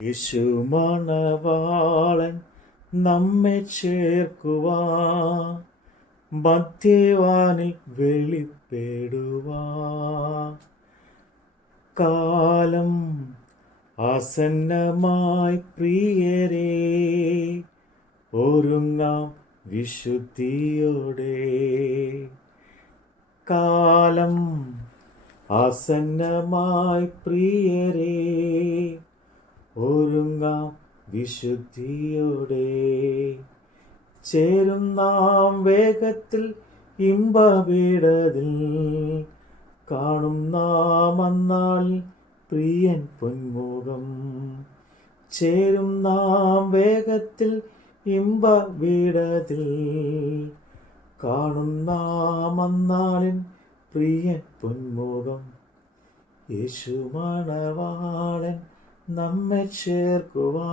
യേശു മണവാളൻ നമ്മെ ചേർക്കുവാ, മധ്യവാനിൽ വെളിപ്പെടുവാ. കാലം ആസന്നമായി പ്രിയരേ, ഒരുങ്ങാം വിശുദ്ധിയോടെ. കാലം ആസന്നമായി പ്രിയരേ, ഒരുങ്ങാം വിശുദ്ധിയോടെ. ചേരും നാം വേഗത്തിൽ ഇമ്പവീടതിൽ, കാണും നാം അന്നാളിൽ പ്രിയൻ പൊന്മുഖം. ചേരും നാം വേഗത്തിൽ ഇമ്പവീടതിൽ, കാണും നാം അന്നാളിൻ പ്രിയൻ പൊന്മുഖം. യേശു മണവാളൻ നമ്മെ ചേർക്കുവാ,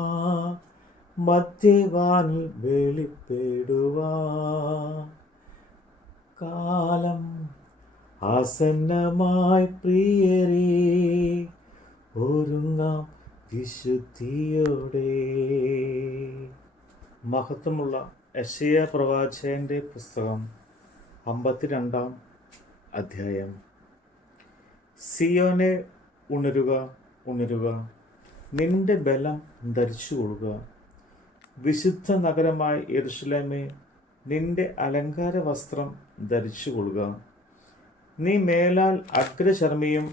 മധ്യവാനിൽ വെളിപ്പെടുവാ. കാലം ആസന്നമായി പ്രിയരേ, ഒരുങ്ങാം വിശുദ്ധിയോടെ. മഹത്വമുള്ള യെശയ്യാ പ്രവാചകന്റെ പുസ്തകം 52 അധ്യായം. സിയോനെ, ഉണരുക, ഉണരുക, നിന്റെ ബലം ധരിച്ചുകൊള്ളുക. വിശുദ്ധ നഗരമായ യെരൂശലേമേ, നിന്റെ അലങ്കാര വസ്ത്രം ധരിച്ചുകൊള്ളുക. നീ മേലാൽ അഗ്രചർമ്മിയും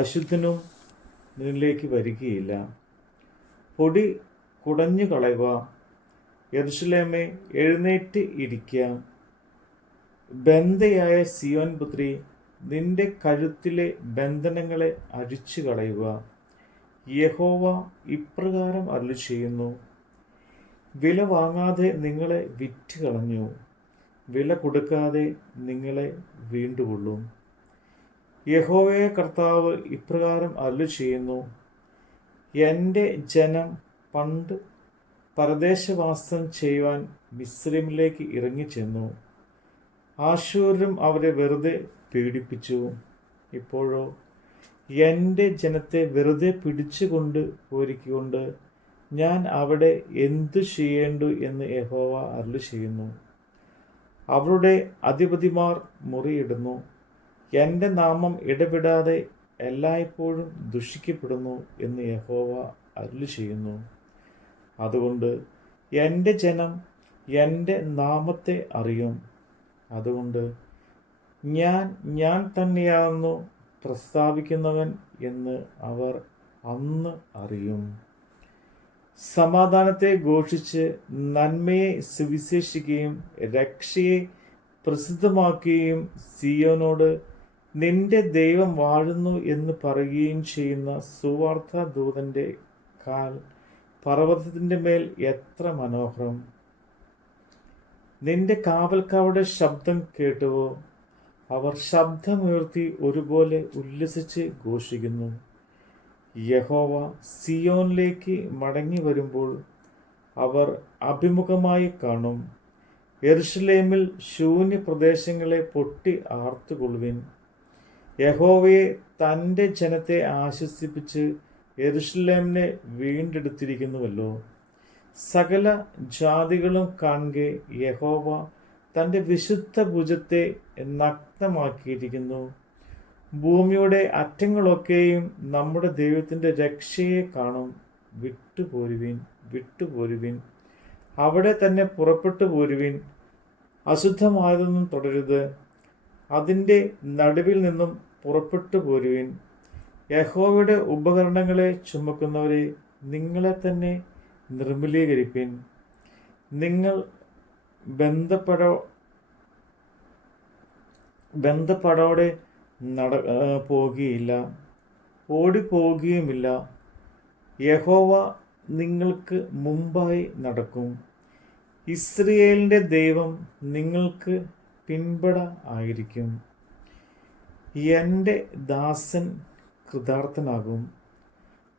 അശുദ്ധനും നിന്നിലേക്ക് വരികയില്ല. പൊടി കുടഞ്ഞു കളയുക. യെരൂശലേമേ, എഴുന്നേറ്റ് ഇരിക്കുക. ബന്ധയായ സിയോൻ പുത്രി, നിന്റെ കഴുത്തിലെ ബന്ധനങ്ങളെ അഴിച്ചു കളയുക. യഹോവ ഇപ്രകാരം അരുളിച്ചെയ്യുന്നു: വില വാങ്ങാതെ നിങ്ങളെ വിറ്റ് കളഞ്ഞു, വില കൊടുക്കാതെ നിങ്ങളെ വീണ്ടുകൊള്ളും. യഹോവയായ കർത്താവ് ഇപ്രകാരം അരുളിച്ചെയ്യുന്നു: എൻ്റെ ജനം പണ്ട് പരദേശവാസം ചെയ്യുവാൻ മിസ്രയീമിലേക്ക് ഇറങ്ങിച്ചെന്നു. ആശൂരും അവരെ വെറുതെ പീഡിപ്പിച്ചു. ഇപ്പോഴോ എൻ്റെ ജനത്തെ വെറുതെ പിടിച്ചുകൊണ്ട് പോരിക്കൊണ്ട് ഞാൻ അവിടെ എന്തു ചെയ്യേണ്ടു എന്ന് യഹോവ അരുളിച്ചെയ്യുന്നു. അവരുടെ അധിപതിമാർ മുറിയിടുന്നു. എൻ്റെ നാമം ഇടപെടാതെ എല്ലായ്പ്പോഴും ദുഷിക്കപ്പെടുന്നു എന്ന് യഹോവ അരുളിച്ചെയ്യുന്നു. അതുകൊണ്ട് എൻ്റെ ജനം എൻ്റെ നാമത്തെ അറിയും. അതുകൊണ്ട് ഞാൻ തന്നെയാകുന്നു പ്രസ്താവിക്കുന്നവൻ എന്ന് അവർ അന്ന് അറിയും. സമാധാനത്തെ ഘോഷിച്ച് നന്മയെ സുവിശേഷിക്കുകയും രക്ഷയെ പ്രസിദ്ധമാക്കുകയും സിയോനോട് നിന്റെ ദൈവം വാഴുന്നു എന്ന് പറയുകയും ചെയ്യുന്ന സുവാർത്ത ദൂതൻ്റെ കാൽ പർവ്വതത്തിൻ്റെ മേൽ എത്ര മനോഹരം! നിന്റെ കാവൽക്കാരുടെ ശബ്ദം കേട്ടുവോ? അവർ ശബ്ദമുയർത്തി ഒരുപോലെ ഉല്ലസിച്ച് ഘോഷിക്കുന്നു. യഹോവ സിയോനിലേക്ക് മടങ്ങി വരുമ്പോൾ അവർ അഭിമുഖമായി കാണും. യെരൂശലേമിൽ ശൂന്യ പ്രദേശങ്ങളെ പൊട്ടി ആർത്തുകൊള്ളുവിൻ. യഹോവയെ തൻ്റെ ജനത്തെ ആശ്വസിപ്പിച്ച് യെരൂശലേമിനെ വീണ്ടെടുത്തിരിക്കുന്നുവല്ലോ. സകല ജാതികളും കാണെ യഹോവ തൻ്റെ വിശുദ്ധ ഭുജത്തെ നഗ്നമാക്കിയിരിക്കുന്നു. ഭൂമിയുടെ അറ്റങ്ങളൊക്കെയും നമ്മുടെ ദൈവത്തിൻ്റെ രക്ഷയെ കാണും. വിട്ടുപോരുവിൻ, വിട്ടുപോരുവിൻ, അവിടെ തന്നെ പുറപ്പെട്ടു പോരുവിൻ. അശുദ്ധമായതൊന്നും തുടരുത്. അതിൻ്റെ നടുവിൽ നിന്നും പുറപ്പെട്ടു പോരുവിൻ. യഹോവയുടെ ഉപകരണങ്ങളെ ചുമക്കുന്നവരെ, നിങ്ങളെ തന്നെ നിർമ്മലീകരിപ്പിൻ. നിങ്ങൾ ബന്ധപ്പാടോടെ പോകുകയില്ല, ഓടിപ്പോകുകയുമില്ല. യഹോവ നിങ്ങൾക്ക് മുമ്പായി നടക്കും. ഇസ്രയേലിൻ്റെ ദൈവം നിങ്ങൾക്ക് പിൻപട ആയിരിക്കും. എൻ്റെ ദാസൻ കൃതാർത്ഥനാകും.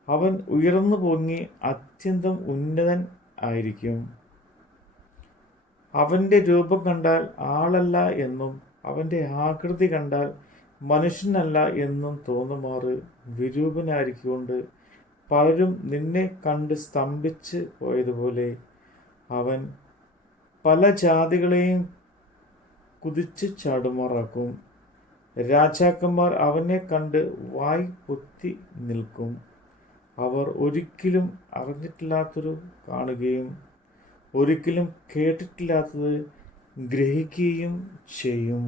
അവൻ ഉയർന്നു പൊങ്ങി അത്യന്തം ഉന്നതൻ ആയിരിക്കും. അവൻ്റെ രൂപം കണ്ടാൽ ആളല്ല എന്നും അവൻ്റെ ആകൃതി കണ്ടാൽ മനുഷ്യനല്ല എന്നും തോന്നുമാറ് വിരൂപനായിരിക്കൊണ്ട് പലരും നിന്നെ കണ്ട് സ്തംഭിച്ച് പോയതുപോലെ അവൻ പല ജാതികളെയും കുതിച്ച് ചാടുമാറാക്കും. രാജാക്കന്മാർ അവനെ കണ്ട് വായ് പൊത്തി നിൽക്കും. അവർ ഒരിക്കലും അറിഞ്ഞിട്ടില്ലാത്തത് കാണുകയും ഒരിക്കലും കേട്ടിട്ടില്ലാത്തത് ഗ്രഹിക്കുകയും ചെയ്യും.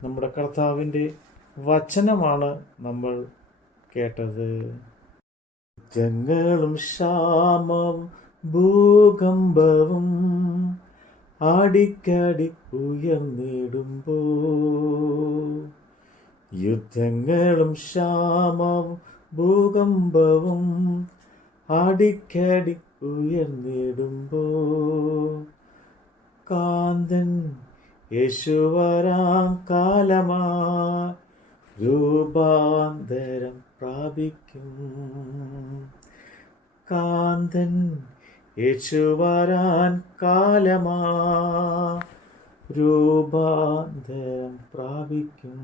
നമ്മുടെ കർത്താവിൻ്റെ വചനമാണ് നമ്മൾ കേട്ടത്. യുദ്ധങ്ങളും ക്ഷാമവും ഭൂകമ്പവും അടിക്കടി ഉയർന്നിടുമ്പോ, യുദ്ധങ്ങളും ക്ഷാമവും ഭൂകമ്പവും അടിക്കടി ഉയർന്നിടുമ്പോ, കാന്തൻ യേശു വരാൻ കാലമാ രൂപാന്തരം പ്രാപിക്കും. കാന്തൻ യേശു വരാൻ കാലമാ രൂപാന്തരം പ്രാപിക്കും.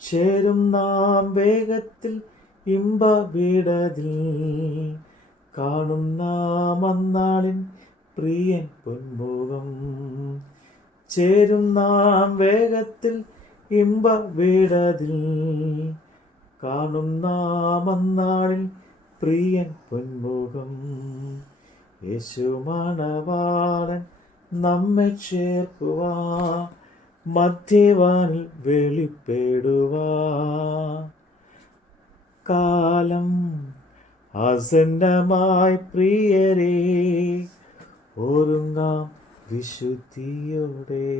ചേരും നാം വേഗത്തിൽ ഇമ്പവിടതിൽ, കാണും നാം അന്നാളിൻ പ്രിയൻ പൊന്മുഖം. ചേരും നാം വേഗത്തിൽ ഇമ്പവിടതിൽ, കാണും നാം അന്നാളിൽ പ്രിയൻ പൊന്മുഖം. യേശു മണവാളൻ നമ്മെ ചേർക്കുവാ, മധ്യവാനിൽ വെളിപ്പെടുവാ. കാലം ആസന്നമായി പ്രിയരേ, ഒരുങ്ങാം വിശുദ്ധിയോടെ.